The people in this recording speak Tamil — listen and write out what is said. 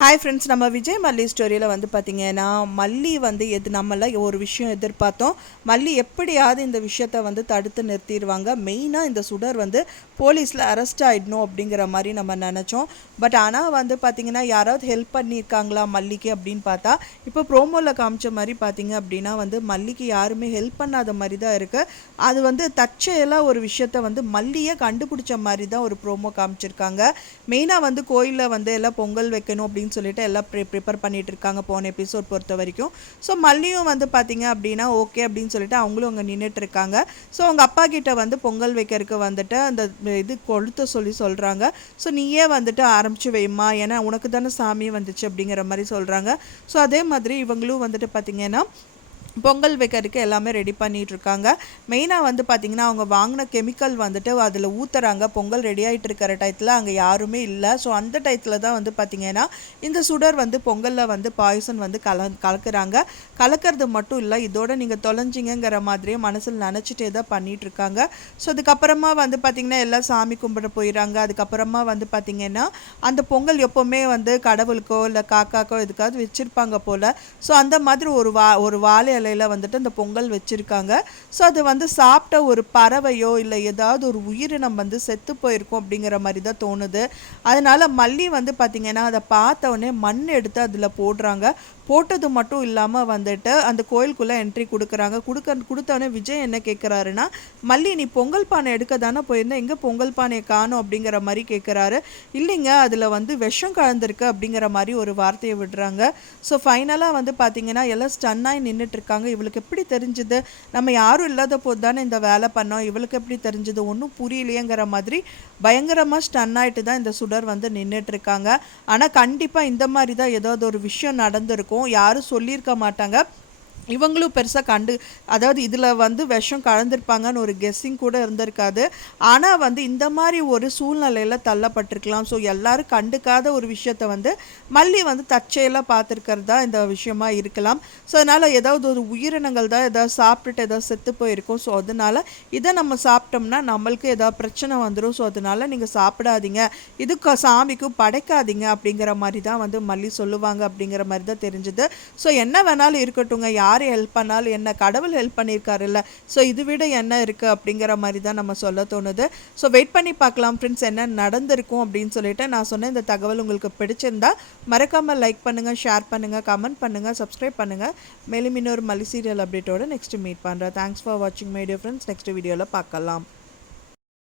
ஹாய் ஃப்ரெண்ட்ஸ், நம்ம விஜய் மல்லி ஸ்டோரியில் வந்து பார்த்திங்கன்னா, மல்லி வந்து நம்மள ஒரு விஷயம் எதிர்பார்த்தோம். மல்லி எப்படியாவது இந்த விஷயத்த வந்து தடுத்து நிறுத்திடுவாங்க. மெயினாக இந்த சுடர் வந்து போலீஸில் அரெஸ்ட் ஆகிடணும் அப்படிங்கிற மாதிரி நம்ம நினச்சோம். பட் ஆனால் வந்து பார்த்திங்கன்னா, யாராவது ஹெல்ப் பண்ணியிருக்காங்களா மல்லிக்கு அப்படின்னு பார்த்தா, இப்போ ப்ரோமோவில் காமிச்ச மாதிரி பார்த்திங்க அப்படின்னா வந்து மல்லிக்கு யாருமே ஹெல்ப் பண்ணாத மாதிரி தான் இருக்குது. அது வந்து தற்செயலாக ஒரு விஷயத்த வந்து மல்லியை கண்டுபிடிச்ச மாதிரி தான் ஒரு ப்ரோமோ காமிச்சிருக்காங்க. மெயினாக வந்து கோயிலில் வந்து எல்லாம் பொங்கல் வைக்கணும் அப்படின்னு சொல்லிட்டு எல்லாம் ப்ரிப்பேர் பண்ணிட்டு இருக்காங்க போன எபிசோட் பொறுத்த வரைக்கும். ஸோ மல்லியும் வந்து பார்த்தீங்க அப்படின்னா ஓகே அப்படின்னு சொல்லிட்டு அவங்களும் அங்கே நின்றுட்டு இருக்காங்க. ஸோ அவங்க அப்பா கிட்ட வந்து பொங்கல் வைக்கிறதுக்கு வந்துட்டு அந்த இது கொளுத்த சொல்கிறாங்க. ஸோ நீயே வந்துட்டு ஆரம்பிச்சு வைமா, ஏன்னா உனக்கு தானே சாமி வந்துச்சு அப்படிங்கிற மாதிரி சொல்கிறாங்க. ஸோ அதே மாதிரி இவங்களும் வந்துட்டு பார்த்தீங்கன்னா பொங்கல் வைக்கிறதுக்கு எல்லாமே ரெடி பண்ணிகிட்ருக்காங்க. மெயினாக வந்து பார்த்திங்கன்னா அவங்க வாங்கின கெமிக்கல் வந்துட்டு அதில் ஊற்றுறாங்க. பொங்கல் ரெடி ஆகிட்டு இருக்கிற டயத்தில் அங்கே யாருமே இல்லை. ஸோ அந்த டயத்தில் தான் வந்து பார்த்திங்கன்னா இந்த சுடர் வந்து பொங்கலில் வந்து பாய்சன் வந்து கலக்குறாங்க. கலக்கிறது மட்டும் இல்லை, இதோட நீங்கள் தொலைஞ்சிங்கிற மாதிரியே மனசில் நினச்சிட்டே தான் பண்ணிகிட்ருக்காங்க. ஸோ அதுக்கப்புறமா வந்து பார்த்திங்கன்னா எல்லாம் சாமி கும்பிட போயிடறாங்க. அதுக்கப்புறமா வந்து பார்த்திங்கன்னா அந்த பொங்கல் எப்போவுமே வந்து கடவுளுக்கோ இல்லை காக்காக்கோ எதுக்காவது வச்சுருப்பாங்க போல். ஸோ அந்த மாதிரி ஒரு வாழை இலையில் வந்துட்டு அந்த பொங்கல் வச்சுருக்காங்க. ஸோ அது வந்து சாப்பிட்ட ஒரு பறவையோ இல்லை ஏதாவது ஒரு உயிரினம் வந்து செத்து போயிருக்கும் அப்படிங்கிற மாதிரி தான் தோணுது. அதனால் மல்லி வந்து பார்த்திங்கன்னா அதை பார்த்த உடனே மண் எடுத்து அதில் போடுறாங்க. போட்டது மட்டும் இல்லாமல் வந்துட்டு அந்த கோயிலுக்குள்ளே என்ட்ரி கொடுத்தோடனே விஜய் என்ன கேட்குறாருன்னா, மல்லி நீ பொங்கல் பானை எடுக்க தானே போயிருந்தேன், எங்கே பொங்கல் பானையை காணும் அப்படிங்கிற மாதிரி கேட்குறாரு. இல்லைங்க, அதில் வந்து விஷம் கலந்துருக்கு அப்படிங்கிற மாதிரி ஒரு வார்த்தையை விடுறாங்க. ஸோ ஃபைனலாக வந்து பார்த்திங்கன்னா எல்லாம் ஸ்டன்னாகி நின்றுட்டுருக்காங்க. இவளுக்கு எப்படி தெரிஞ்சுது, நம்ம யாரும் இல்லாத போது தானே இந்த வேலை பண்ணோம், இவளுக்கு எப்படி தெரிஞ்சுது, ஒன்றும் புரியலையேங்கிற மாதிரி பயங்கரமாக ஸ்டன் ஆகிட்டு தான் இந்த சுடர் வந்து நின்றுட்டுருக்காங்க. ஆனால் கண்டிப்பாக இந்த மாதிரி தான் ஏதாவது ஒரு விஷயம் நடந்திருக்கும், யாரும் சொல்லியிருக்க மாட்டாங்க. இவங்களும் பெருசாக அதாவது இதில் வந்து விஷம் கலந்துருப்பாங்கன்னு ஒரு கெஸ்ஸிங் கூட இருந்திருக்காது. ஆனால் வந்து இந்த மாதிரி ஒரு சூழ்நிலையில் தள்ளப்பட்டிருக்கலாம். ஸோ எல்லோரும் கண்டுக்காத ஒரு விஷயத்த வந்து மல்லி வந்து தற்செயலாக பார்த்துருக்கிறது தான் இந்த விஷயமா இருக்கலாம். ஸோ அதனால் ஏதாவது ஒரு உயிரினங்கள் தான் ஏதாவது சாப்பிட்டுட்டு ஏதாவது செத்து போயிருக்கும். ஸோ அதனால் இதை நம்ம சாப்பிட்டோம்னா நம்மளுக்கு ஏதாவது பிரச்சனை வந்துடும். ஸோ அதனால் நீங்கள் சாப்பிடாதீங்க, இதுக்கு சாமிக்கும் படைக்காதீங்க அப்படிங்கிற மாதிரி தான் வந்து மல்லி சொல்லுவாங்க அப்படிங்கிற மாதிரி தான் தெரிஞ்சுது. ஸோ என்ன வேணாலும் இருக்கட்டுங்க, யார் ஹெல்ப் பண்ணாலும் என்ன, கடவுள் ஹெல்ப் பண்ணியிருக்காருல்ல, ஸோ இது விட என்ன இருக்குது அப்படிங்கிற மாதிரி தான் நம்ம சொல்ல தோணுது. ஸோ வெயிட் பண்ணி பார்க்கலாம் ஃப்ரெண்ட்ஸ், என்ன நடந்திருக்கும் அப்படின்னு சொல்லிட்டு. நான் சொன்ன இந்த தகவல் உங்களுக்கு பிடிச்சிருந்தா மறக்காமல் லைக் பண்ணுங்கள், ஷேர் பண்ணுங்கள், கமெண்ட் பண்ணுங்கள், சப்ஸ்கிரைப் பண்ணுங்கள். மேலும் இன்னொரு மல்லி சீரியல் அப்டேட்டோட நெக்ஸ்ட் மீட் பண்ணுறேன். தேங்க்ஸ் ஃபார் வாட்சிங் மை டியர் ஃப்ரெண்ட்ஸ். நெக்ஸ்ட் வீடியோவில் பார்க்கலாம்.